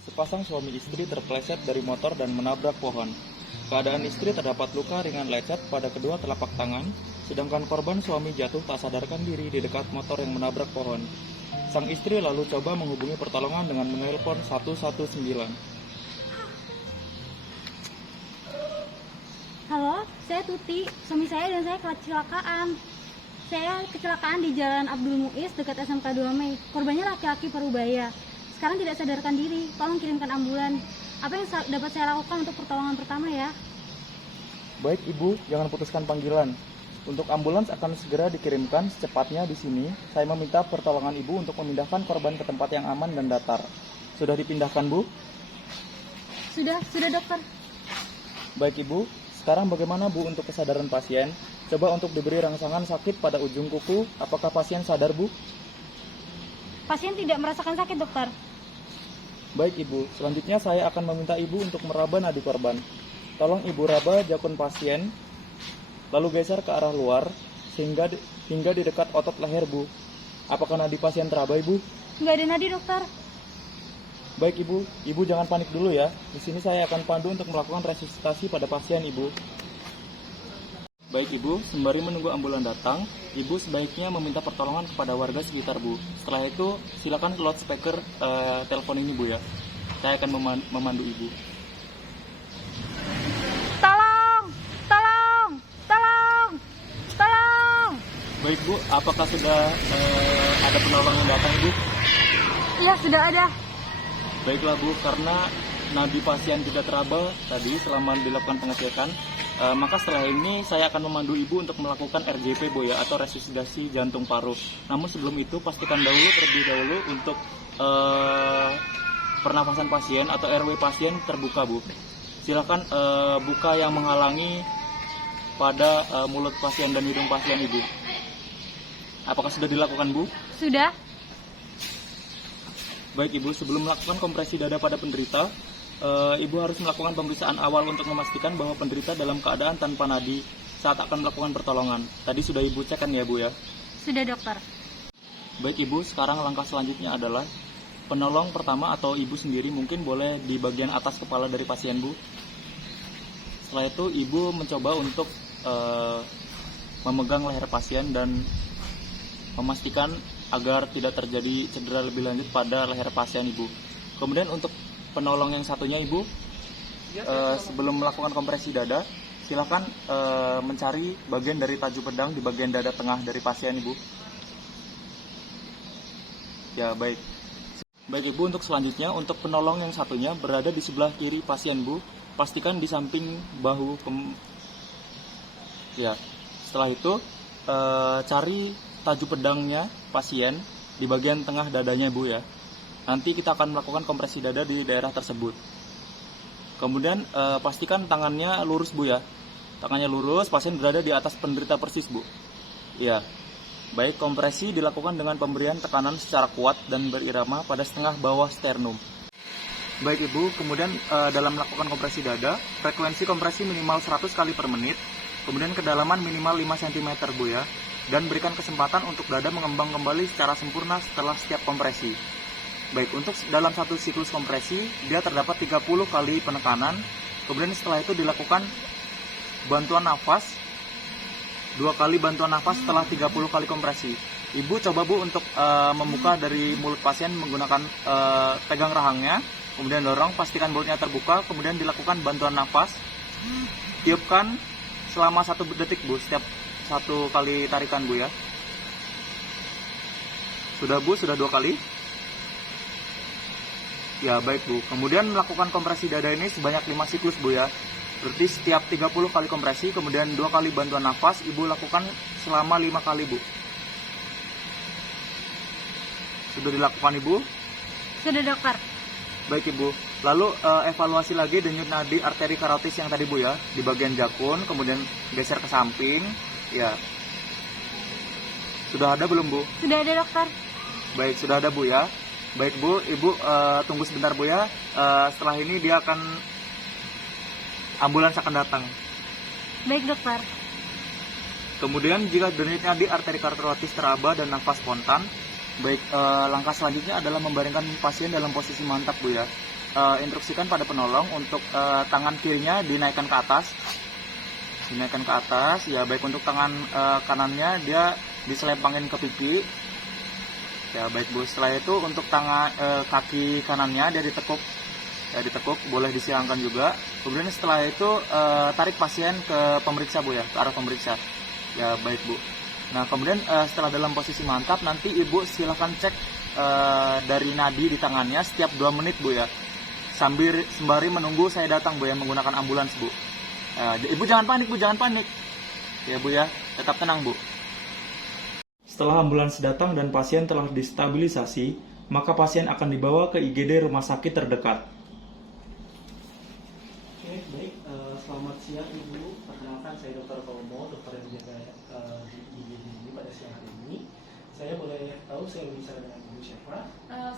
Sepasang suami istri terpeleset dari motor dan menabrak pohon. Keadaan istri terdapat luka ringan lecet pada kedua telapak tangan, sedangkan korban suami jatuh tak sadarkan diri di dekat motor yang menabrak pohon. Sang istri lalu coba menghubungi pertolongan dengan menelpon 119. Halo, saya Tuti. Suami saya dan saya kecelakaan. Saya kecelakaan di Jalan Abdul Muiz dekat SMK 2 Mei. Korbannya laki-laki Parubaya. Sekarang tidak sadarkan diri. Tolong kirimkan ambulan. Apa yang dapat saya lakukan untuk pertolongan pertama ya? Baik Ibu, jangan putuskan panggilan. Untuk ambulans akan segera dikirimkan secepatnya di sini. Saya meminta pertolongan Ibu untuk memindahkan korban ke tempat yang aman dan datar. Sudah dipindahkan, Bu? Sudah dokter. Baik Ibu, sekarang bagaimana Bu untuk kesadaran pasien? Coba untuk diberi rangsangan sakit pada ujung kuku. Apakah pasien sadar, Bu? Pasien tidak merasakan sakit, dokter. Baik Ibu, selanjutnya saya akan meminta Ibu untuk meraba nadi korban. Tolong Ibu raba jakun pasien, lalu geser ke arah luar, hingga di dekat otot leher, Bu. Apakah nadi pasien teraba, Ibu? Nggak ada nadi, dokter. Baik Ibu jangan panik dulu ya. Di sini saya akan pandu untuk melakukan resusitasi pada pasien Ibu. Baik Ibu, sembari menunggu ambulan datang, Ibu sebaiknya meminta pertolongan kepada warga sekitar Bu. Setelah itu, silakan loudspeaker telepon ini Bu ya. Saya akan memandu Ibu. Tolong. Baik Bu, apakah sudah ada penolong yang datang Bu? Iya, sudah ada. Baiklah Bu, karena nadi pasien tidak teraba tadi selama dilakukan pengecekan, maka setelah ini saya akan memandu Ibu untuk melakukan RJP Bu ya, atau resusitasi jantung paru. Namun sebelum itu pastikan terlebih dahulu untuk pernafasan pasien atau airway pasien terbuka Bu. Silakan buka yang menghalangi pada mulut pasien dan hidung pasien Ibu. Apakah sudah dilakukan Bu? Sudah. Baik Ibu, sebelum melakukan kompresi dada pada penderita, Ibu harus melakukan pemeriksaan awal untuk memastikan bahwa penderita dalam keadaan tanpa nadi saat akan melakukan pertolongan. Tadi sudah Ibu cek kan ya Bu ya? Sudah dokter. Baik Ibu, sekarang langkah selanjutnya adalah penolong pertama atau Ibu sendiri mungkin boleh di bagian atas kepala dari pasien Bu. Setelah itu Ibu mencoba untuk memegang leher pasien dan memastikan agar tidak terjadi cedera lebih lanjut pada leher pasien Ibu. Kemudian untuk penolong yang satunya Ibu, sebelum melakukan kompresi dada, silakan mencari bagian dari tajuk pedang di bagian dada tengah dari pasien Ibu. Ya baik. Baik Ibu, untuk selanjutnya, untuk penolong yang satunya berada di sebelah kiri pasien Bu. Pastikan di samping bahu. Ya. Setelah itu cari tajuk pedangnya pasien di bagian tengah dadanya Bu ya. Nanti kita akan melakukan kompresi dada di daerah tersebut. Kemudian pastikan tangannya lurus Bu ya. Tangannya lurus, pasien berada di atas penderita persis Bu. Ya. Baik, kompresi dilakukan dengan pemberian tekanan secara kuat dan berirama pada setengah bawah sternum. Baik Ibu, kemudian dalam melakukan kompresi dada, frekuensi kompresi minimal 100 kali per menit, kemudian kedalaman minimal 5 cm Bu ya, dan berikan kesempatan untuk dada mengembang kembali secara sempurna setelah setiap kompresi. Baik, untuk dalam satu siklus kompresi, dia terdapat 30 kali penekanan, kemudian setelah itu dilakukan bantuan nafas, 2 kali bantuan nafas setelah 30 kali kompresi. Ibu coba Bu untuk membuka dari mulut pasien menggunakan pegang rahangnya, kemudian dorong, pastikan mulutnya terbuka, kemudian dilakukan bantuan nafas. Tiupkan selama 1 detik Bu, setiap 1 kali tarikan Bu ya. Sudah Bu, sudah 2 kali? Ya baik Bu, kemudian melakukan kompresi dada ini sebanyak 5 siklus Bu ya. Berarti setiap 30 kali kompresi, kemudian 2 kali bantuan nafas, Ibu lakukan selama 5 kali Bu. Sudah dilakukan Ibu? Sudah dokter. Baik Ibu, lalu evaluasi lagi denyut nadi arteri karotis yang tadi Bu ya, di bagian jakun, kemudian geser ke samping, ya. Sudah ada belum Bu? Sudah ada dokter. Baik, sudah ada Bu ya. Baik Bu, Ibu tunggu sebentar Bu ya. Setelah ini dia akan ambulans akan datang. Baik dokter. Kemudian jika denyut nadi arteri karotis teraba dan nafas spontan, baik langkah selanjutnya adalah membaringkan pasien dalam posisi mantap Bu ya. instruksikan pada penolong untuk tangan kirinya dinaikkan ke atas. Ya, baik untuk tangan kanannya dia diselempangin ke pipi. Ya, baik Bu. Setelah itu untuk tangan kaki kanannya dia ditekuk. Ya, ditekuk, boleh disilangkan juga. Kemudian setelah itu tarik pasien ke pemeriksa Bu ya, ke arah pemeriksa. Ya, baik Bu. Nah, kemudian setelah dalam posisi mantap, nanti Ibu silahkan cek dari nadi di tangannya setiap 2 menit Bu ya. Sembari menunggu saya datang Bu ya, menggunakan ambulans Bu. Ibu jangan panik Bu, jangan panik. Ya Bu ya, tetap tenang Bu. Setelah ambulans datang dan pasien telah distabilisasi, maka pasien akan dibawa ke IGD rumah sakit terdekat. Oke, baik. Selamat siang Ibu. Perkenalkan saya Dr. Komo, dokter yang menjaga di IGD ini pada siang hari ini. Saya boleh tahu saya berbicara dengan Ibu siapa?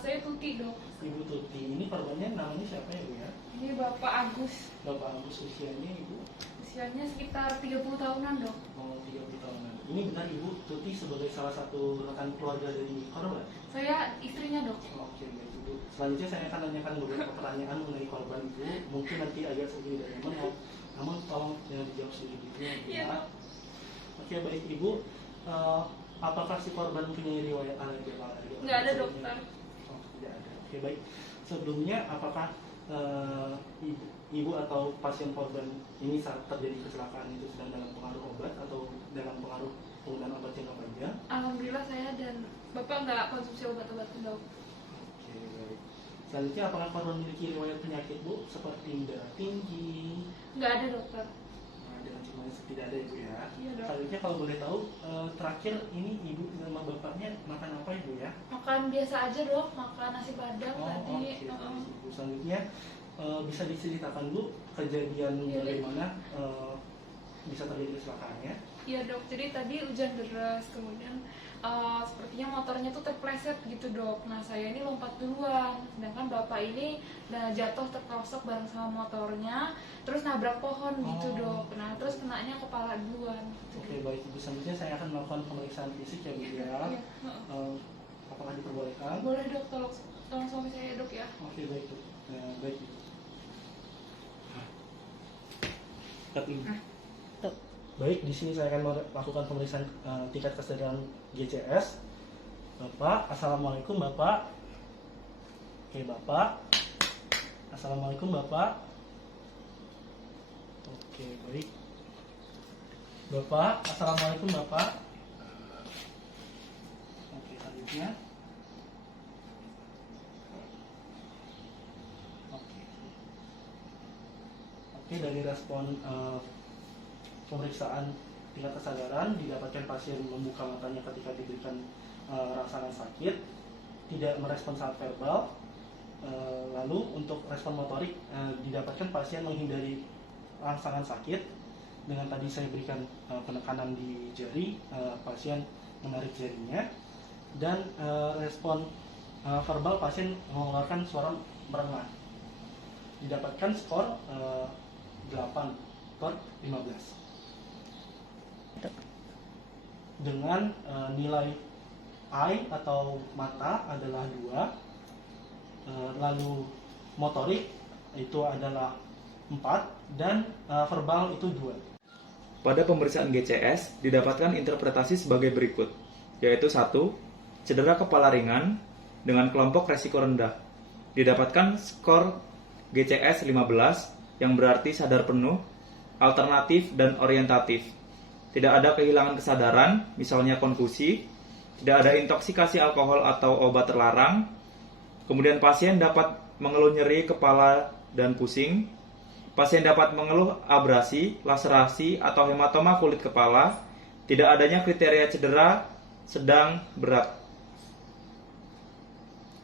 Saya Tuti, Dok. Ibu Tuti. Ini korbannya namanya siapa ya Bu ya? Ini Bapak Agus. Bapak Agus, usianya Ibu? Usianya sekitar 30 tahunan, Dok. Oh, 30 tahunan. Ini benar Ibu Tuti sebagai salah satu rekan keluarga dari korban? Saya istrinya, Dok. Oke, baik Ibu. Selanjutnya saya akan tanyakan beberapa pertanyaan mengenai korban Ibu. Mungkin nanti agak sedikit tidak nyaman, namun tolong jangan dijawab sejujurnya Bu Iya, ya. Dok. Oke, baik Ibu. Apakah si korban mempunyai riwayat alergi? Nggak ada, dokter. Oh, tidak ada. Oke, baik. Sebelumnya, apakah ibu atau pasien korban ini saat terjadi kecelakaan itu sedang dalam pengaruh obat atau dalam pengaruh penggunaan obat jangka panjang? Alhamdulillah saya dan Bapak nggak konsumsi obat-obatan, Dok. Oke, baik. Selanjutnya, apakah korban memiliki riwayat penyakit Bu seperti darah tinggi? Nggak ada, dokter. Nah, dengan semuanya tidak ada Ibu ya. Iya, Dok. Selanjutnya, kalau boleh tahu, terakhir ini Ibu sama Bapaknya makan apa Ibu ya? Makan biasa aja, Dok. Makan nasi padang tadi. Oke. Ibu. Selanjutnya bisa diceritakan Bu kejadian Iya, bagaimana bisa terjadi kecelakaannya? Iya, Dok. Jadi tadi hujan deras, kemudian sepertinya motornya tuh terpleset gitu, Dok. Nah, saya ini lompat duluan, sedangkan Bapak ini jatuh terprosok bareng sama motornya, terus nabrak pohon gitu, Dok. Nah, terus kenanya kepala duluan. Gitu, Oke, Dok. baik Ibu. Selanjutnya saya akan melakukan pemeriksaan fisik ya Bu ya. Iya, Apakah diperbolehkan? boleh, Dok. Tolong suami saya, Dok ya. Oke, baik Bu. Baik Ibu. Cut ini. Baik, di sini saya akan melakukan pemeriksaan tingkat kesadaran GCS. Bapak, assalamualaikum Bapak. Oke Bapak. Assalamualaikum Bapak. Oke, baik. Bapak, assalamualaikum Bapak. Oke, selanjutnya. Oke, dari respon pemeriksaan tingkat kesadaran didapatkan pasien membuka matanya ketika diberikan rangsangan sakit, tidak merespon saat verbal. Lalu untuk respon motorik didapatkan pasien menghindari rangsangan sakit. Dengan tadi saya berikan penekanan di jari, pasien menarik jarinya, dan respon verbal pasien mengeluarkan suara merengah. Didapatkan skor 8/15 dengan nilai eye atau mata adalah 2, lalu motorik itu adalah 4, dan verbal itu 2. Pada pemeriksaan GCS didapatkan interpretasi sebagai berikut, yaitu 1. Cedera kepala ringan dengan kelompok resiko rendah. Didapatkan skor GCS 15 yang berarti sadar penuh, alternatif, dan orientatif. Tidak ada kehilangan kesadaran, misalnya konfusi, tidak ada intoksikasi alkohol atau obat terlarang. Kemudian pasien dapat mengeluh nyeri kepala dan pusing. Pasien dapat mengeluh abrasi, laserasi, atau hematoma kulit kepala. Tidak adanya kriteria cedera sedang berat.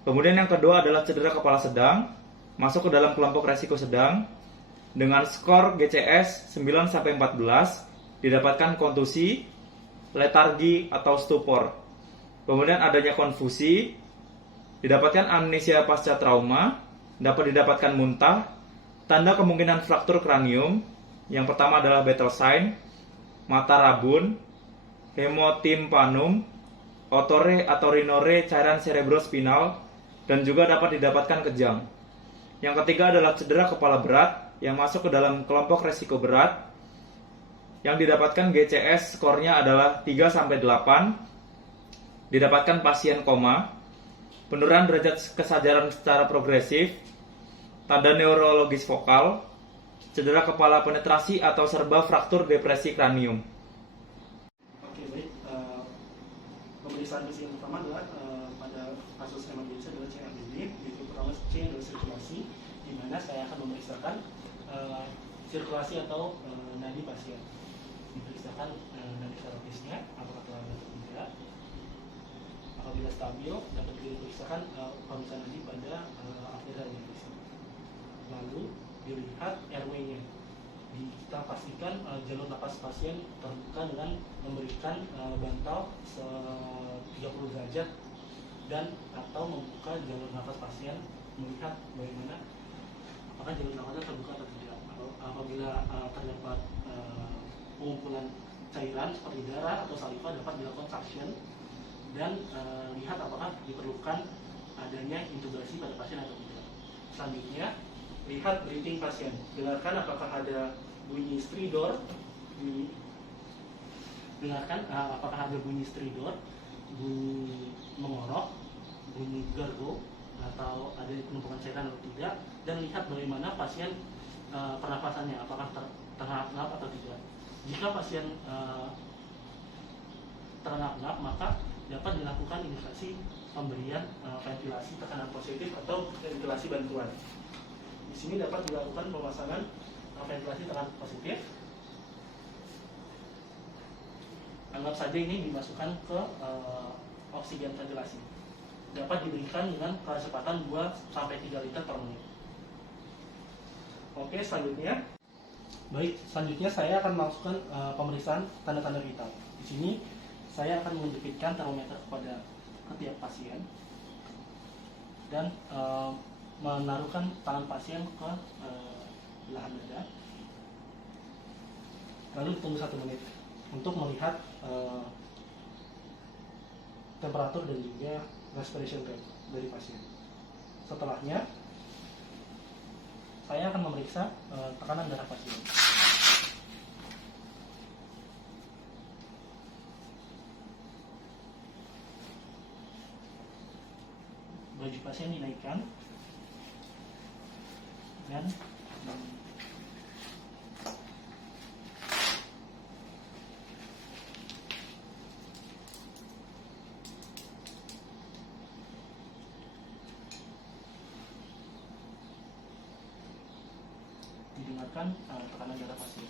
Kemudian yang kedua adalah cedera kepala sedang, masuk ke dalam kelompok resiko sedang, dengan skor GCS 9-14, didapatkan kontusi, letargi atau stupor. Kemudian adanya konfusi, didapatkan amnesia pasca trauma, dapat didapatkan muntah, tanda kemungkinan fraktur kranium. Yang pertama adalah battle sign, mata rabun, hemotimpanum, otore atau rinore cairan cerebrospinal, dan juga dapat didapatkan kejang. Yang ketiga adalah cedera kepala berat yang masuk ke dalam kelompok resiko berat. Yang didapatkan GCS skornya adalah 3-8. Didapatkan pasien koma, penurunan derajat kesadaran secara progresif, tanda neurologis vokal, cedera kepala penetrasi atau serba fraktur depresi kranium. Oke, baik. Pemeriksaan fisik yang pertama adalah pada kasus emergensi adalah CRBD, yaitu pertama C adalah sirkulasi, di mana saya akan memeriksakan sirkulasi atau nadi pasien. Diperiksakan nadi karatisnya, apakah telah atau tidak. Apabila stabil, dapat diperiksakan pemeriksaan nadi pada arteria aneurisma. Lalu dilihat airway-nya. Kita pastikan jalur nafas pasien terbuka dengan memberikan bantal 30 derajat dan atau membuka jalur nafas pasien, melihat bagaimana apakah jalur nafasnya terbuka atau tidak. Apabila terdapat pengumpulan cairan seperti darah atau saliva, dapat dilakukan suction dan lihat apakah diperlukan adanya intubasi pada pasien atau tidak. Selanjutnya, lihat breathing pasien. Dengarkan apakah ada bunyi stridor. Dengarkan apakah ada bunyi stridor, bunyi mengorok, bunyi gargo, atau ada penumpukan cairan atau tidak. Dan lihat bagaimana pasien pernapasannya, apakah terengap-engap atau tidak. Jika pasien terengap-engap, maka dapat dilakukan indikasi pemberian ventilasi tekanan positif atau ventilasi bantuan. Di sini dapat dilakukan pemasangan ventilasi tekanan positif. Anggap saja ini dimasukkan ke oksigen ventilasi. Dapat diberikan dengan kecepatan 2-3 liter per menit. Oke, selanjutnya. Baik, selanjutnya saya akan melakukan pemeriksaan tanda-tanda vital. Di sini saya akan menjepitkan termometer kepada ketiak pasien dan menaruhkan tangan pasien ke belahan dada, lalu tunggu 1 menit untuk melihat temperatur dan juga respiration rate dari pasien. Setelahnya, saya akan memeriksa tekanan darah pasien. Baju pasien dinaikkan dan didengarkan tekanan darah pasien.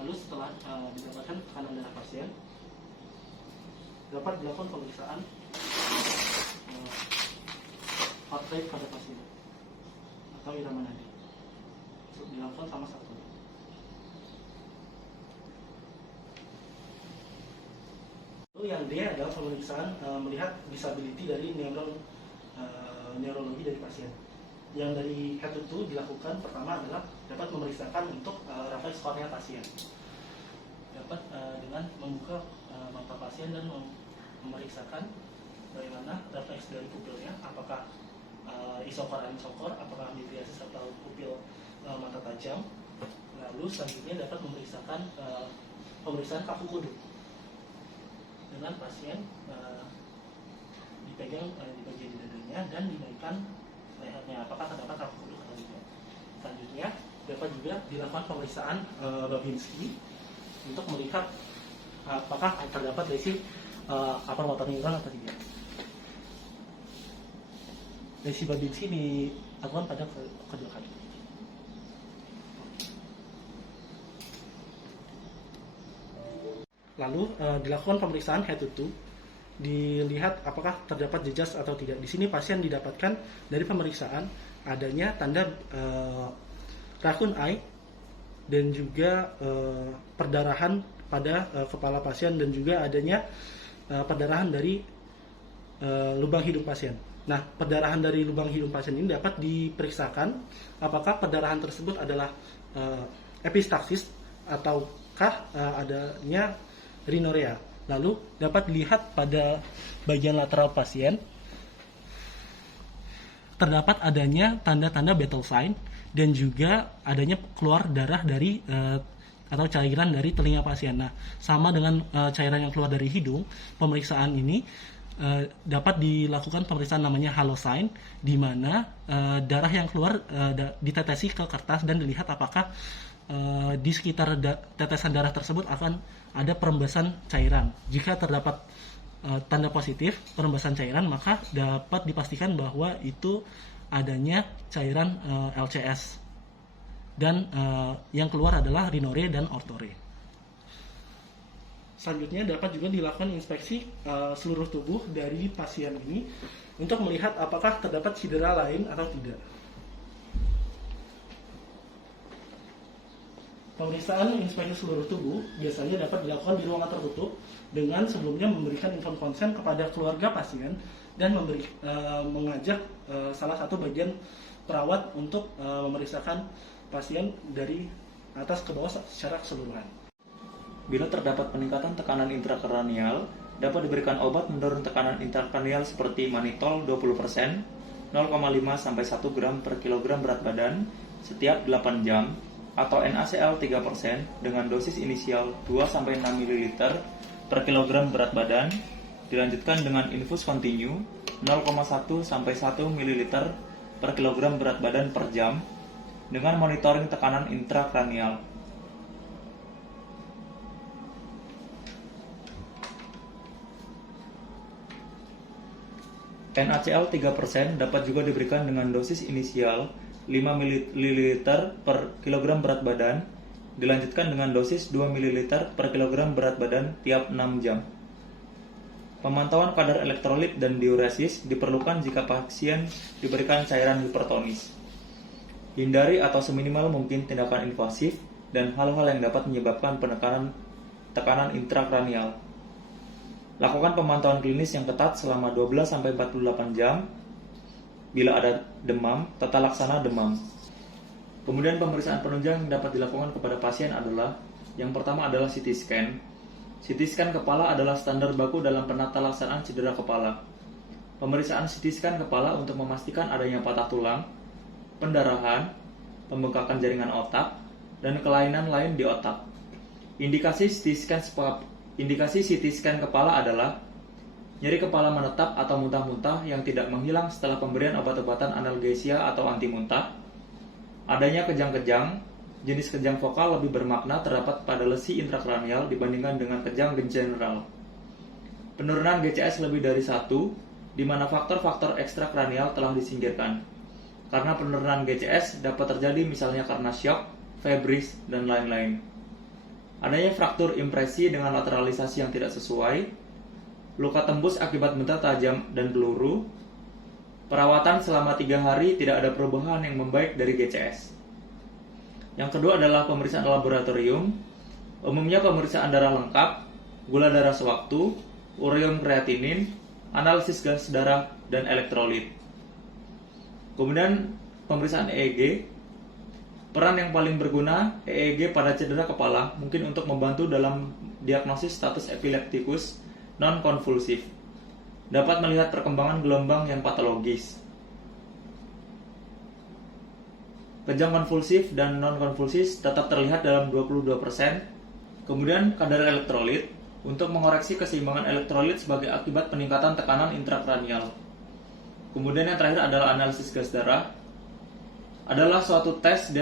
Lalu setelah didapatkan tekanan darah pasien, dapat dilakukan pemeriksaan heart rate pada pasien atau irama nadi. Dilakukan sama satu. Lalu yang D adalah pemeriksaan melihat disability dari neurologi dari pasien. Yang dari head to toe dilakukan pertama adalah dapat memeriksakan untuk refleks kornea pasien. Dapat dengan membuka mata pasien dan memeriksakan bagaimana refleks dari pupilnya, apakah isokor anisokor, apakah midriasis atau pupil mata tajam. Lalu selanjutnya dapat memeriksakan pemeriksaan kaku kudu dengan pasien dipegang di bagian dadanya dan dinaikkan lehernya, apakah terdapat kaku kudu atau tidak. Selanjutnya dapat juga dilakukan pemeriksaan Babinski untuk melihat apakah terdapat lesi upper motor neuron atau tidak. Lesi Babinski dilakukan pada kedua kali. Lalu dilakukan pemeriksaan head to toe, dilihat apakah terdapat jejas atau tidak. Di sini pasien didapatkan dari pemeriksaan adanya tanda raccoon eye dan juga perdarahan pada kepala pasien dan juga adanya perdarahan dari lubang hidung pasien. Nah, perdarahan dari lubang hidung pasien ini dapat diperiksakan apakah perdarahan tersebut adalah epistaxis ataukah adanya rhinorrhea. Lalu dapat dilihat pada bagian lateral pasien terdapat adanya tanda-tanda battle sign dan juga adanya keluar darah dari atau cairan dari telinga pasien. Nah, sama dengan cairan yang keluar dari hidung, pemeriksaan ini dapat dilakukan pemeriksaan namanya halosign, di mana darah yang keluar ditetesi ke kertas dan dilihat apakah di sekitar tetesan darah tersebut akan ada perembasan cairan. Jika terdapat tanda positif perembasan cairan, maka dapat dipastikan bahwa itu adanya cairan LCS dan yang keluar adalah rhinorrhea dan orthorrhea. Selanjutnya dapat juga dilakukan inspeksi seluruh tubuh dari pasien ini untuk melihat apakah terdapat cedera lain atau tidak. Pemeriksaan inspeksi seluruh tubuh biasanya dapat dilakukan di ruangan tertutup dengan sebelumnya memberikan inform konsen kepada keluarga pasien dan mengajak salah satu bagian perawat untuk memeriksakan pasien dari atas ke bawah secara keseluruhan. Bila terdapat peningkatan tekanan intrakranial, dapat diberikan obat mendorong tekanan intrakranial seperti manitol 20%, 0,5 sampai 1 gram per kilogram berat badan setiap 8 jam, atau NaCl 3% dengan dosis inisial 2 sampai 6 ml per kilogram berat badan, dilanjutkan dengan infus kontinu 0,1 sampai 1 ml per kilogram berat badan per jam dengan monitoring tekanan intrakranial. NaCl 3% dapat juga diberikan dengan dosis inisial 5 ml per kilogram berat badan, dilanjutkan dengan dosis 2 ml per kilogram berat badan tiap 6 jam. Pemantauan kadar elektrolit dan diuresis diperlukan jika pasien diberikan cairan hipertonis. Hindari atau seminimal mungkin tindakan invasif dan hal-hal yang dapat menyebabkan tekanan intrakranial. Lakukan pemantauan klinis yang ketat selama 12-48 jam. Bila ada demam, tata laksana demam. Kemudian pemeriksaan penunjang yang dapat dilakukan kepada pasien adalah yang pertama adalah CT scan. CT scan kepala adalah standar baku dalam penata laksanaan cedera kepala. Pemeriksaan CT scan kepala untuk memastikan adanya patah tulang, pendarahan, pembengkakan jaringan otak, dan kelainan lain di otak. Indikasi CT scan kepala adalah nyeri kepala menetap atau muntah-muntah yang tidak menghilang setelah pemberian obat-obatan analgesia atau anti muntah, adanya kejang-kejang. Jenis kejang vokal lebih bermakna terdapat pada lesi intrakranial dibandingkan dengan kejang general. Penurunan GCS lebih dari 1, di mana faktor-faktor ekstrakranial telah disingkirkan. Karena penurunan GCS dapat terjadi misalnya karena shock, febris, dan lain-lain. Adanya fraktur impresi dengan lateralisasi yang tidak sesuai, luka tembus akibat benda tajam dan peluru, perawatan selama 3 hari tidak ada perubahan yang membaik dari GCS. Yang kedua adalah pemeriksaan laboratorium, umumnya pemeriksaan darah lengkap, gula darah sewaktu, ureum kreatinin, analisis gas darah, dan elektrolit. Kemudian pemeriksaan EEG. Peran yang paling berguna EEG pada cedera kepala mungkin untuk membantu dalam diagnosis status epileptikus non-konvulsif. Dapat melihat perkembangan gelombang yang patologis. Kejang konvulsif dan non-konvulsif tetap terlihat dalam 22%. Kemudian kadar elektrolit untuk mengoreksi keseimbangan elektrolit sebagai akibat peningkatan tekanan intrakranial. Kemudian yang terakhir adalah analisis gas darah. Adalah suatu tes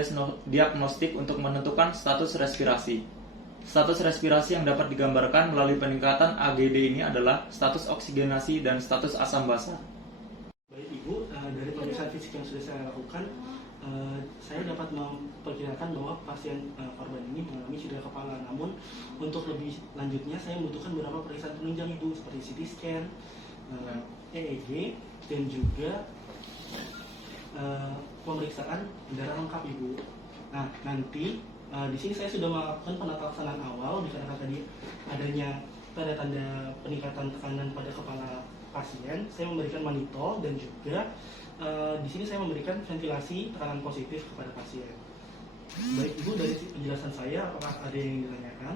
diagnostik untuk menentukan status respirasi. Status respirasi yang dapat digambarkan melalui peningkatan AGD ini adalah status oksigenasi dan status asam basa. Baik Ibu, dari pemeriksaan fisik yang sudah saya lakukan, saya dapat memperkirakan bahwa pasien korban ini mengalami cedera kepala. Namun untuk lebih lanjutnya saya membutuhkan beberapa pemeriksaan penunjang Ibu seperti CT scan, EEG, dan juga pemeriksaan darah lengkap Ibu. Nah nanti di sini saya sudah melakukan penatalaksanaan awal dikarenakan tadi adanya tanda-tanda peningkatan tekanan pada kepala pasien, saya memberikan manitol dan juga di sini saya memberikan ventilasi tekanan positif kepada pasien. Baik Ibu, dari penjelasan saya apakah ada yang ditanyakan?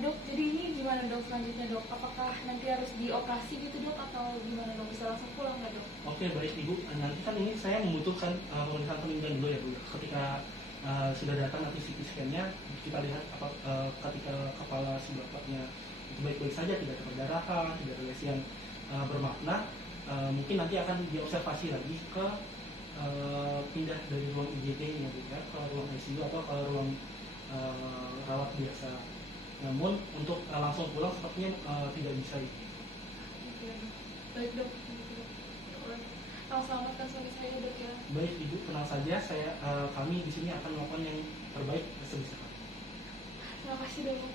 Dok, jadi ini gimana dok selanjutnya dok? Apakah nanti harus dioperasi gitu dok atau gimana dok? Bisa langsung pulang nggak dok? Oke, baik Ibu. Nanti kan ini saya membutuhkan pemeriksaan penunjang dulu ya Bu. Ketika sudah datang nanti CT scan-nya, kita lihat ketika kepala si bapaknya itu baik-baik saja, tidak ada perdarahan, tidak ada lesian bermakna, mungkin nanti akan diobservasi lagi ke pindah dari ruang IGD ya Bu ya, ke ruang ICU atau ke ruang rawat biasa. Namun untuk langsung pulang sepertinya tidak bisa Ibu. Oke, baik dok. Tolong selamatkan suami saya dok ya. Baik Ibu, tenang saja, kami di sini akan melakukan yang terbaik sebisa. Terima kasih dok.